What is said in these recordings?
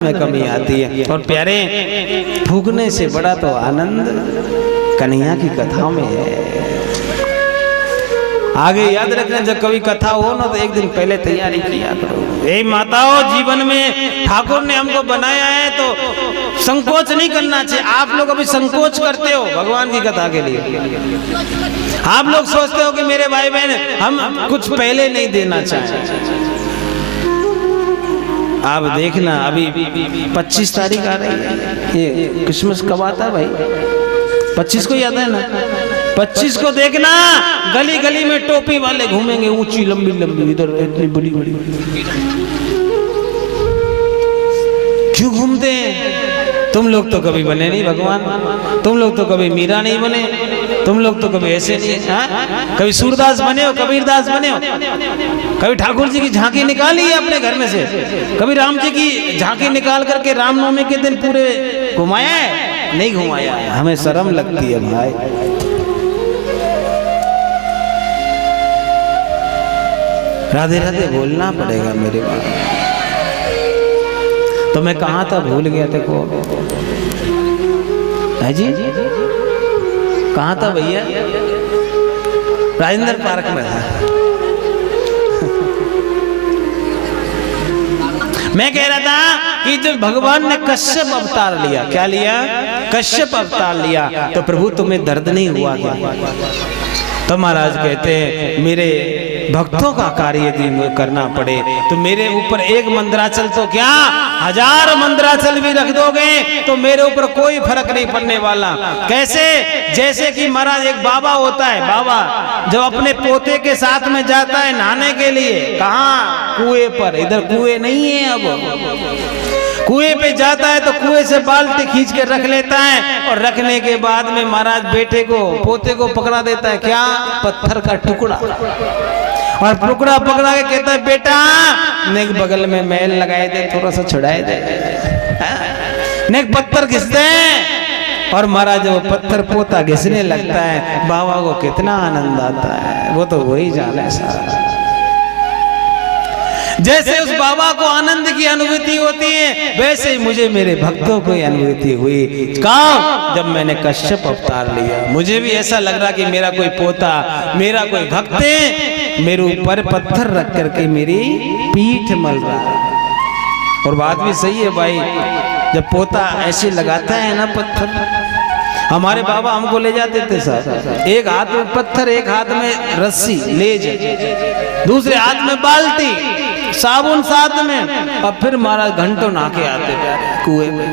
में कमी आती है। और प्यारे, भूखने से बड़ा तो आनंद कन्हैया की कथाओं में है। आगे याद रखना, जब कभी कथा हो ना तो एक दिन पहले तैयारी किया करो। ए माताओं, जीवन में ठाकुर ने हमको बनाया है तो संकोच नहीं करना चाहिए। आप लोग अभी संकोच करते हो भगवान की कथा के लिए। आप लोग सोचते हो कि मेरे भाई बहन हम कुछ पहले नहीं देना चाहें। आप देखना, अभी 25 तारीख आ रही है, ये क्रिसमस कब आता है भाई? 25 को याद है ना? 25 को देखना, गली गली में टोपी वाले घूमेंगे, ऊंची लंबी लंबी, इधर इतनी बड़ी बड़ी। क्यों घूमते हैं? तुम लोग तो कभी बने नहीं भगवान, तुम लोग तो कभी मीरा नहीं बने, तुम लोग तो कभी ऐसे नहीं, हाँ? कभी सूरदास बने हो, कबीरदास बने हो, कभी ठाकुर जी की झांकी निकाली है अपने घर में से, कभी राम जी की झांकी निकाल करके रामनवमी के दिन पूरे घुमाया है? नहीं घुमाया है। हमें शर्म लगती है भाई। राधे राधे बोलना पड़ेगा मेरे बाप। तो मैं कहाँ था, भूल गया थे को है जी, कहाँ था भैया? राजेंद्र पार्क में था। मैं कह रहा था कि जब भगवान ने कश्यप अवतार लिया, क्या लिया? कश्यप अवतार लिया, तो प्रभु तुम्हें दर्द नहीं हुआ क्या? तो महाराज कहते हैं, मेरे भक्तों का कार्य यदि करना पड़े तो मेरे ऊपर एक मंदराचल तो क्या, 1000 मंदराचल भी रख दोगे तो मेरे ऊपर कोई फर्क नहीं पड़ने वाला। कैसे? जैसे कि महाराज एक बाबा होता है, बाबा जब अपने पोते के साथ में जाता है नहाने के लिए, कहाँ? कुएं पर। इधर कुएं नहीं है, अब कुएं पे जाता है तो कुएं से बाल्टी खींच के रख लेता है, और रखने के बाद में महाराज बेटे को, पोते को पकड़ा देता है, क्या? पत्थर का टुकड़ा। और टुकड़ा पकड़ा के कहता है, बेटा नेक बगल में मैल लगाए दे, थोड़ा सा छुड़ाए दे, नेक पत्थर घिस दे। और महाराज वो पत्थर पोता घिसने लगता है, बाबा को कितना आनंद आता है, वो तो वही जाने सारा। जैसे उस बाबा को आनंद की अनुभूति होती है, वैसे ही मुझे मेरे भक्तों को अनुभूति हुई। कब? जब मैंने कश्यप अवतार लिया। मुझे भी ऐसा लग रहा कि मेरा कोई पोता, मेरा कोई भक्त मेरे ऊपर पत्थर रख करके मेरी पीठ मल रहा है। और बात भी सही है भाई, जब पोता ऐसे लगाता है ना पत्थर, हमारे बाबा हमको ले जाते थे साहब, एक हाथ में पत्थर, एक हाथ में रस्सी लेज, दूसरे हाथ में बाल्टी, साबुन साथ में, और फिर महाराज घंटों नहा के आते कुएं में।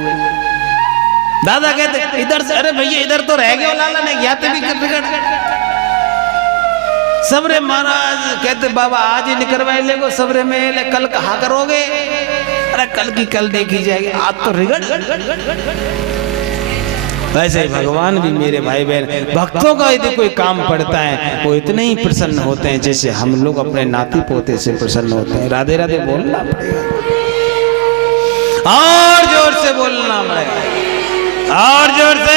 दादा कहते इधर से, अरे भैया इधर तो रह गए लाला, ने याते भी कर सबरे। महाराज कहते बाबा आज ही निकलवाए लेगो सबरे में, ले कल कहा करोगे? अरे कल की कल देखी जाएगी, आज तो रिगड़। वैसे ही भगवान भी मेरे भाई बहन, भक्तों का यदि कोई काम पड़ता है वो इतने ही प्रसन्न होते हैं जैसे हम लोग अपने नाती पोते से प्रसन्न होते हैं। राधे राधे बोलना पड़ेगा, और जोर से बोलना पड़ेगा, और जोर से।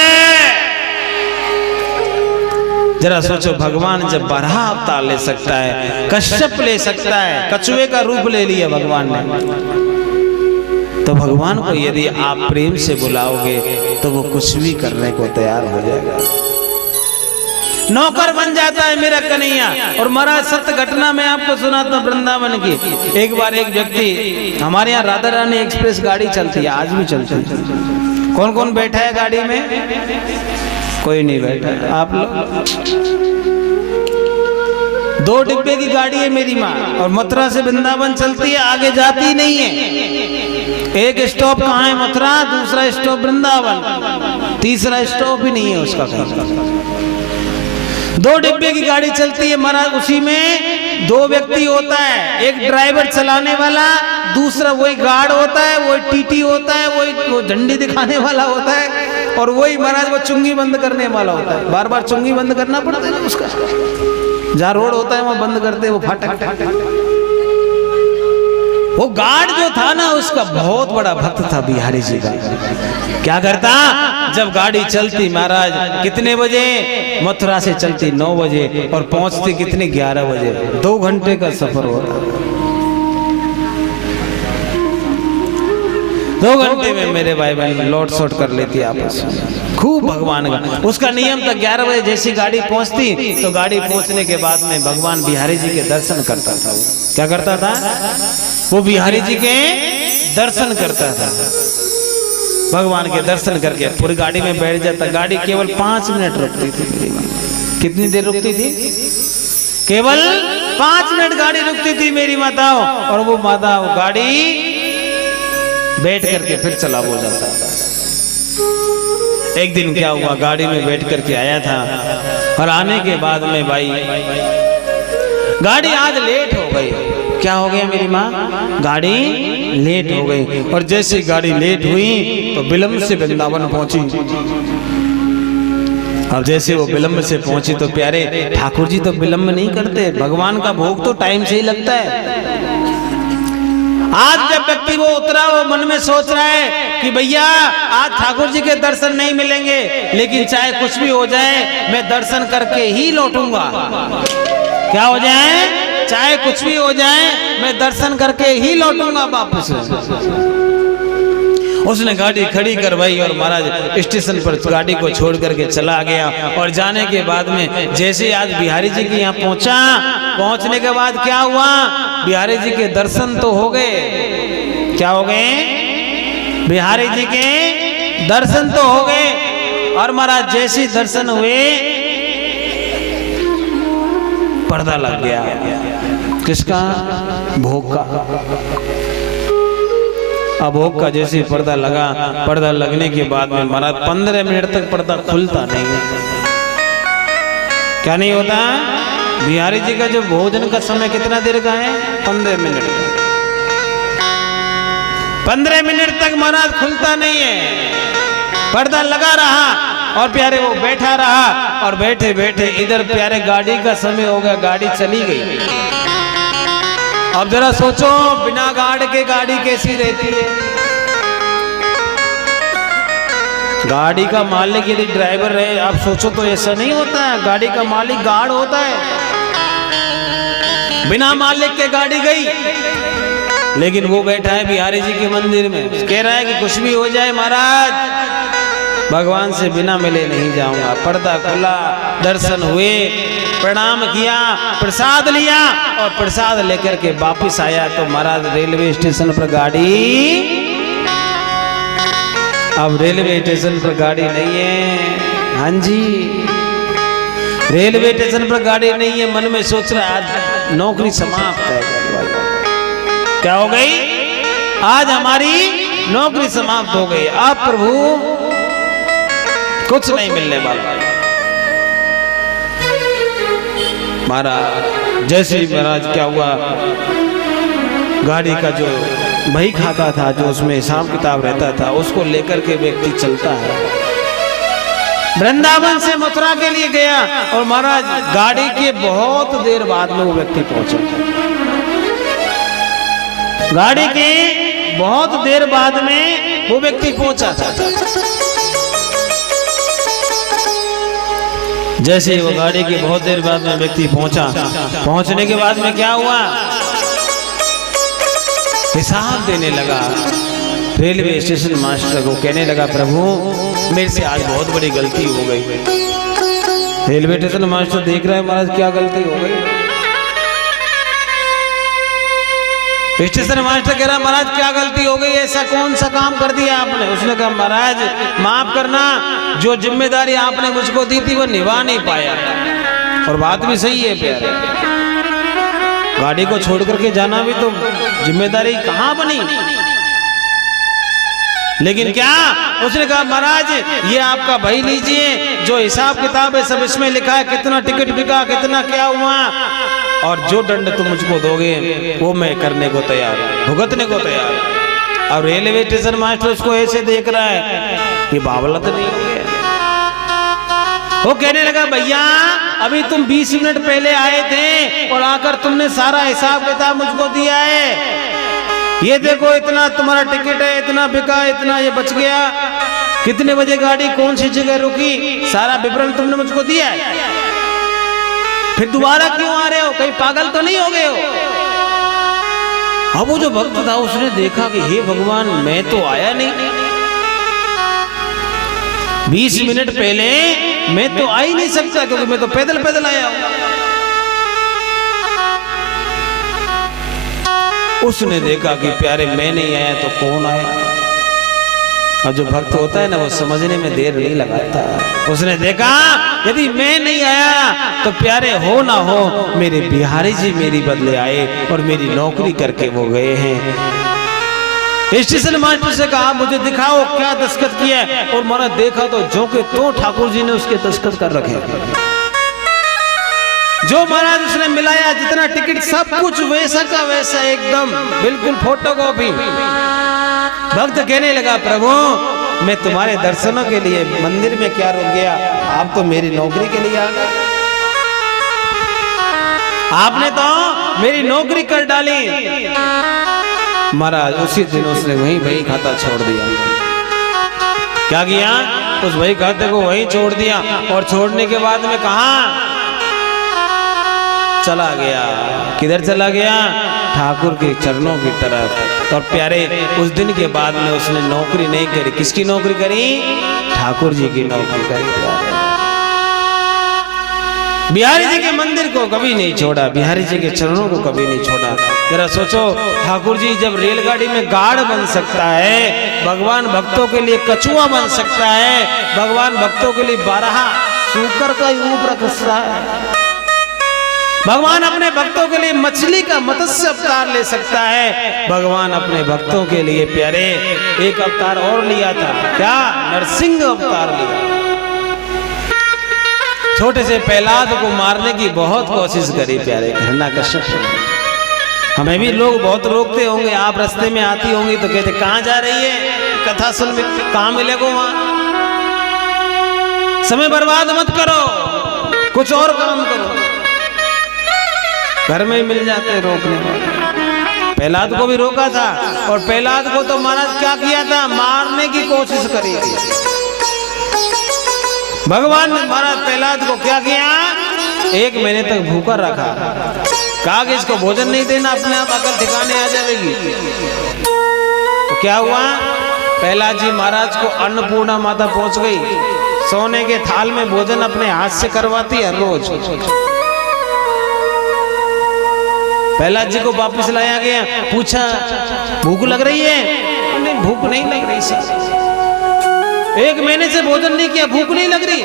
जरा सोचो, भगवान जब बराह अवतार ले सकता है, कश्यप ले सकता है, कछुए का रूप ले लिया भगवान ने, तो भगवान को यदि आप प्रेम से बुलाओगे तो वो कुछ भी करने को तैयार हो जाएगा। नौकर बन जाता है मेरा कन्हैया। और महाराज सत्य घटना मैं आपको सुनाता हूं वृंदावन की। एक बार एक व्यक्ति, हमारे यहाँ राधा रानी एक्सप्रेस गाड़ी चलती है, आज भी चलती है। कौन कौन बैठा है गाड़ी में? कोई नहीं बैठा। आप लोग? 2 डिब्बे की गाड़ी है मेरी माँ, और मथुरा से वृंदावन चलती है, आगे जाती नहीं है। एक स्टॉप कहाँ है? मथुरा, दूसरा स्टॉप वृंदावन, तीसरा स्टॉप ही नहीं है उसका कहीं। 2 डिब्बे की गाड़ी चलती है महाराज, उसी में 2 व्यक्ति होता है, एक ड्राइवर चलाने वाला, दूसरा वही गार्ड होता है, वही टीटी होता है, वही वो झंडी दिखाने वाला होता है, और वही महाराज वो चुंगी बंद करने वाला होता है। बार बार चुंगी बंद करना पड़ता है ना उसका, जहाँ रोड होता है वहाँ बंद करते हैं, वो फाटक। वो गार्ड जो था ना, उसका बहुत बड़ा भक्त था बिहारी जी का। क्या करता? जब गाड़ी चलती महाराज, कितने बजे? मथुरा से चलती 9 बजे और पहुंचती कितने? 11 बजे। 2 घंटे का सफर होता। 2 घंटे में मेरे भाई बहन लौट शॉट कर लेती आपस में। खूब भगवान का उसका नियम था, 11 बजे जैसी गाड़ी पहुंचती तो गाड़ी पहुंचने के बाद में भगवान बिहारी जी के दर्शन करता था। वो क्या करता था? वो बिहारी जी के दर्शन करता था। भगवान के दर्शन करके पूरी गाड़ी में बैठ जाता। गाड़ी केवल 5 मिनट रुकती थी मेरी माँ। कितनी देर रुकती थी? केवल 5 मिनट गाड़ी रुकती थी मेरी माताओं। और वो माता वो गाड़ी बैठ करके फिर चला हो जाता। एक दिन क्या हुआ, गाड़ी में बैठ करके आया था और आने के बाद में भाई गाड़ी आज लेट हो गई। क्या हो गया मेरी माँ? गाड़ी लेट हो गई। और जैसे गाड़ी लेट हुई तो विलंब से वृंदावन पहुंची। अब जैसे वो विलंब से पहुंची तो प्यारे ठाकुर जी तो विलंब नहीं करते, भगवान का भोग तो टाइम से ही लगता है। आज जब व्यक्ति वो उतरा, वो मन में सोच रहा है कि भैया आज ठाकुर जी के दर्शन नहीं मिलेंगे, लेकिन चाहे कुछ भी हो जाए मैं दर्शन करके ही लौटूंगा। क्या हो जाए, चाहे कुछ भी हो जाए मैं दर्शन करके ही लौटूंगा वापस। उसने गाड़ी खड़ी करवाई और महाराज स्टेशन पर गाड़ी को छोड़ करके चला गया। और जाने के बाद में जैसे आज बिहारी जी के यहाँ पहुंचा, पहुंचने के बाद क्या हुआ, बिहारी जी के दर्शन तो हो गए। क्या हो गए? बिहारी जी के दर्शन तो हो गए। और महाराज जैसे दर्शन हुए पर्दा लग गया। किसका? भोग का। अब भोग का जैसे पर्दा लगा, पर्दा लगने के बाद में महाराज 15 मिनट तक पर्दा खुलता नहीं है। क्या नहीं होता? बिहारी जी का जो भोजन का समय कितना देर का है? 15 मिनट। 15 मिनट तक महाराज खुलता नहीं है। पर्दा लगा रहा और प्यारे वो बैठा रहा। और बैठे बैठे इधर प्यारे गाड़ी का समय हो गया, गाड़ी चली गई। अब जरा सोचो बिना गार्ड के गाड़ी कैसी रहती है? गाड़ी का मालिक यदि ड्राइवर रहे, आप सोचो तो ऐसा नहीं होता है। गाड़ी का मालिक गार्ड होता है। बिना मालिक के गाड़ी गई, लेकिन वो बैठा है बिहारी जी के मंदिर में, कह रहा है कि कुछ भी हो जाए महाराज भगवान से बिना मिले नहीं जाऊंगा। पर्दा खुला, दर्शन हुए, प्रणाम किया, प्रसाद लिया और प्रसाद लेकर के वापस आया तो महाराज रेलवे स्टेशन पर गाड़ी, अब रेलवे स्टेशन पर गाड़ी नहीं है। हाँ जी, रेलवे स्टेशन पर गाड़ी नहीं है। मन में सोच रहा है आज नौकरी समाप्त है। क्या हो गई? आज हमारी नौकरी समाप्त हो गई। अब प्रभु कुछ नहीं मिलने वाला। महाराज जैसे ही महाराज क्या हुआ, गाड़ी का जो बही खाता था, जो उसमें हिसाब किताब रहता था, उसको लेकर के व्यक्ति चलता है। वृंदावन से मथुरा के लिए गया और महाराज गाड़ी के बहुत देर बाद में वो व्यक्ति पहुंचा। गाड़ी के बहुत देर बाद में वो व्यक्ति पहुंचा था। जैसे वो गाड़ी के बहुत देर बाद में व्यक्ति पहुंचा, पहुंचने के बाद में क्या हुआ, हिसाब देने लगा। रेलवे स्टेशन मास्टर को कहने लगा, प्रभु मेरे से आज बहुत बड़ी गलती हो गई। रेलवे स्टेशन मास्टर देख रहा है महाराज क्या गलती हो गई। स्टेशन मास्टर कह रहा महाराज क्या गलती हो गई, ऐसा कौन सा काम कर दिया आपने? उसने कहा महाराज माफ करना, जो जिम्मेदारी आपने मुझको दी थी वो निभा नहीं पाया। और बात भी सही है प्यारे, गाड़ी को छोड़ करके जाना भी तो जिम्मेदारी कहाँ बनी। लेकिन क्या उसने कहा महाराज ये आपका भाई लीजिए, जो हिसाब किताब है सब इसमें लिखा है, कितना टिकट बिका, कितना क्या हुआ, और जो दंड तुम मुझको दोगे वो मैं करने को तैयार हूं, भुगतने को तैयार हूं। और रेलवे स्टेशन मास्टर उसको ऐसे देख रहा है कि बावला तो नहीं हो गया। वो कहने लगा भैया अभी तुम 20 मिनट पहले आए थे और आकर तुमने सारा हिसाब किताब मुझको दिया है। ये देखो इतना तुम्हारा टिकट है, इतना बिका, इतना ये बच गया, कितने बजे गाड़ी कौन सी जगह रुकी, सारा विवरण तुमने मुझको दिया है। फिर दोबारा क्यों आ रहे हो, कहीं पागल तो नहीं हो गए हो? अब वो जो भक्त था उसने देखा कि हे भगवान, मैं तो आया नहीं, 20 मिनट पहले मैं तो आ ही नहीं सकता क्योंकि मैं तो पैदल पैदल आया हूं। उसने देखा कि प्यारे मैं नहीं आया तो कौन आया। और जो भक्त होता है ना वो समझने में देर नहीं लगाता। उसने देखा यदि मैं नहीं आया तो प्यारे हो ना हो मेरे बिहारी जी मेरी बदले आए और मेरी नौकरी करके वो गए हैं। स्टेशन मास्टर से कहा मुझे दिखाओ क्या दस्तखत किया है, और मारा देखा तो जो के तो ठाकुर जी ने उसके दस्तखत कर रखे। जो महाराज उसने मिलाया जितना टिकट सब कुछ वैसा का वैसा एकदम बिल्कुल फोटोकॉपी। भक्त कहने लगा प्रभु मैं तुम्हारे दर्शनों के लिए मंदिर में क्या रुक गया, आप तो मेरी नौकरी के लिए आ गए। आपने तो मेरी नौकरी कर डाली। महाराज उसी दिन उसने वही खाता छोड़ दिया। क्या किया, उस वही खाते को वहीं छोड़ दिया और छोड़ने के बाद में कहा चला गया। किधर चला गया, ठाकुर के चरणों की तरफ। और प्यारे उस दिन के बाद में उसने नौकरी नहीं करी। किसकी नौकरी करी, ठाकुर जी की नौकरी करी। बिहारी जी के मंदिर को कभी नहीं छोड़ा, बिहारी जी के चरणों को कभी नहीं छोड़ा। जरा सोचो ठाकुर जी जब रेलगाड़ी में गार्ड बन सकता है, भगवान भक्तों के लिए कछुआ बन सकता है, भगवान भक्तों के लिए 12 सूकर का रूप रख सकता है, भगवान अपने भक्तों के लिए मछली का मत्स्य अवतार ले सकता है। भगवान अपने भक्तों के लिए प्यारे एक अवतार और लिया था, क्या, नरसिंह अवतार लिया। छोटे से प्रहलाद को मारने की बहुत कोशिश करी प्यारे हिरण्यकश्यप। हमें भी लोग बहुत रोकते होंगे, आप रास्ते में आती होंगी तो कहते कहां जा रही है, कथा सुन, कहां मिलेगा वहां, समय बर्बाद मत करो, कुछ और काम करो। घर में ही मिल जाते हैं रोकने वाले। प्रहलाद को भी रोका था और प्रहलाद को तो महाराज क्या किया था, मारने की कोशिश करी थी। भगवान ने महाराज प्रहलाद को क्या किया, 1 महीने तक भूखा रखा, कहा कि इसको भोजन नहीं देना, अपने आप अकल ठिकाने आ जाएगी। तो क्या हुआ, प्रहलाद जी महाराज को अन्नपूर्णा माता पहुंच गई, सोने के थाल में भोजन अपने हाथ से करवाती है रोज। प्रहलाद जी को वापस लाया गया, पूछा भूख लग रही है, नहीं भूख नहीं लग रही सर, 1 महीने से भोजन नहीं किया, भूख नहीं लग रही।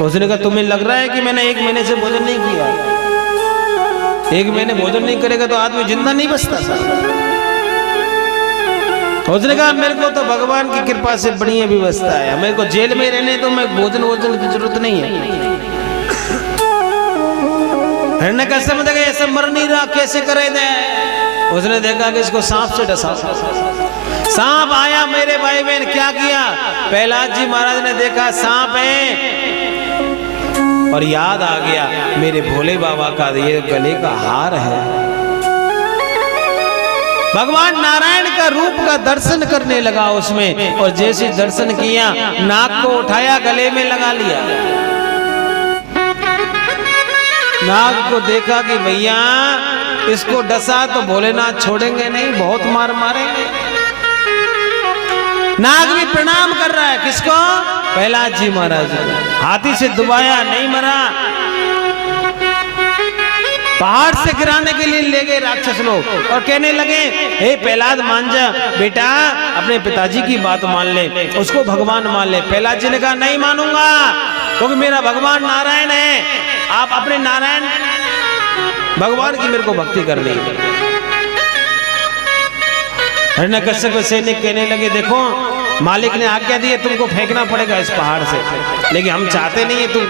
उसने कहा तुम्हें लग रहा है कि मैंने 1 महीने से भोजन नहीं किया, 1 महीने भोजन नहीं करेगा तो आदमी जिंदा नहीं बचता सर। उसने कहा मेरे को तो भगवान की कृपा से बढ़िया व्यवस्था है, मेरे को जेल में रहने तो मैं भोजन की जरूरत नहीं है। हिरण्यकश्यप ने देखा ऐसा मर नहीं रहा, कैसे करे दे। उसने देखा कि इसको सांप से डसा, सांप आया मेरे भाई बहन, क्या किया, प्रहलाद जी महाराज ने देखा सांप है और याद आ गया मेरे भोले बाबा का ये गले का हार है। भगवान नारायण का रूप का दर्शन करने लगा उसमें, और जैसे दर्शन किया नाक को उठाया गले में लगा लिया। नाग को देखा कि भैया इसको डसा तो भोलेनाथ छोड़ेंगे नहीं, बहुत मार मारेंगे। नाग भी प्रणाम कर रहा है, किसको, प्रहलाद जी महाराज। हाथी से दुबाया, नहीं मरा, पहाड़ से गिराने के लिए ले गए राक्षस लोग और कहने लगे हे प्रहलाद मान जा बेटा, अपने पिताजी की बात मान ले, उसको भगवान मान ले। प्रहलाद जी ने कहा नहीं मानूंगा क्योंकि मेरा भगवान नारायण है, आप अपने नारायण भगवान की मेरे को भक्ति करनी है। हिरण्यकश्यप सैनिक कहने लगे देखो मालिक ने आज्ञा दी है, तुमको फेंकना पड़ेगा इस पहाड़ से, लेकिन हम चाहते नहीं है तुम।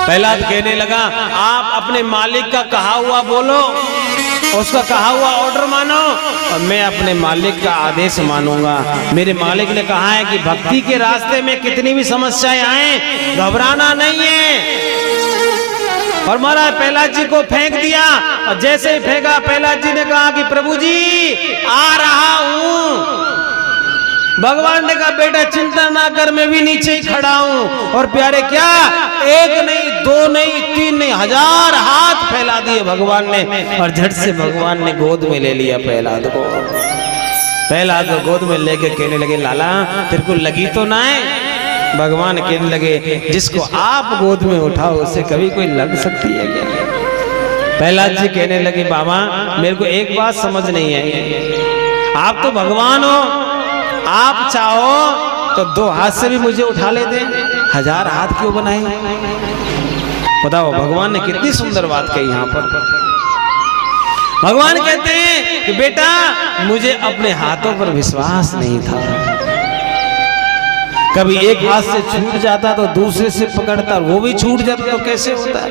प्रहलाद कहने लगा आप अपने मालिक का कहा हुआ बोलो, उसका कहा हुआ ऑर्डर मानो और मैं अपने मालिक का आदेश मानूंगा। मेरे मालिक ने कहा है कि भक्ति के रास्ते में कितनी भी समस्याएं आए घबराना नहीं है। और महाराज प्रहलाद जी को फेंक दिया और जैसे ही फेंका प्रहलाद जी ने कहा कि प्रभु जी आ रहा हूं। भगवान ने कहा बेटा चिंता ना कर, मैं भी नीचे ही खड़ा हूं। और प्यारे क्या एक नहीं, दो नहीं, तीन नहीं, 1000 हाथ फैला दिए भगवान ने और झट से भगवान ने गोद में ले लिया प्रहलाद को। प्रहलाद को गोद में लेके कहने लगे, लाला तेरे को लगी तो ना है? भगवान कहने लगे, जिसको आप गोद में उठाओ उससे कभी कोई लग सकती है क्या? प्रहलाद जी कहने लगे, बाबा मेरे को एक बात समझ नहीं आई, आप तो भगवान हो, आप चाहो तो 2 हाथ से भी मुझे उठा लेते, 1000 हाथ क्यों बनाए? बताओ भगवान ने कितनी सुंदर बात कही यहाँ पर। भगवान कहते हैं कि बेटा मुझे अपने हाथों पर विश्वास नहीं था, कभी एक हाथ से छूट जाता तो दूसरे से पकड़ता, वो भी छूट जाता तो कैसे होता है?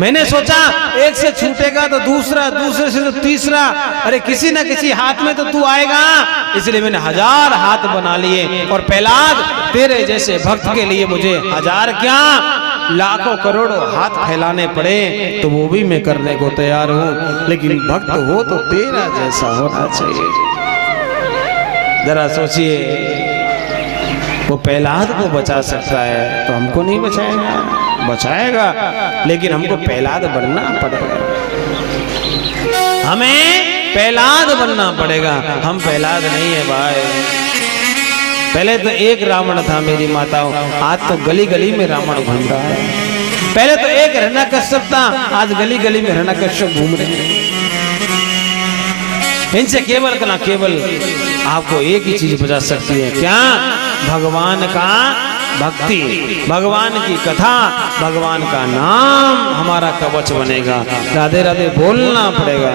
मैंने सोचा एक से छूटेगा तो दूसरा, दूसरे से तो तीसरा, अरे किसी ना किसी हाथ में तो तू आएगा, इसलिए मैंने 1000 हाथ बना लिए। और प्रहलाद तेरे जैसे भक्त के लिए मुझे 1000 क्या, लाखों करोड़ों हाथ फैलाने पड़े तो वो भी मैं करने को तैयार हूं, लेकिन भक्त हो तो तेरा जैसा होना चाहिए। जरा सोचिए, वो प्रहलाद को बचा सकता है तो हमको नहीं बचाएगा? बचाएगा, लेकिन हमको प्रहलाद बनना पड़ेगा, हमें प्रहलाद बनना पड़ेगा। हम प्रहलाद नहीं है भाई। पहले तो एक रावण था मेरी माताओं, आज तो गली गली में रावण घूम रहा है। पहले तो एक हिरण्यकश्यप था, आज गली गली में हिरण्यकश्यप घूम रहे हैं। इनसे केवल ना केवल आपको एक ही चीज बचा सकती है, क्या? भगवान का भक्ति, भगवान की कथा, भगवान का नाम हमारा कवच बनेगा। राधे राधे बोलना पड़ेगा।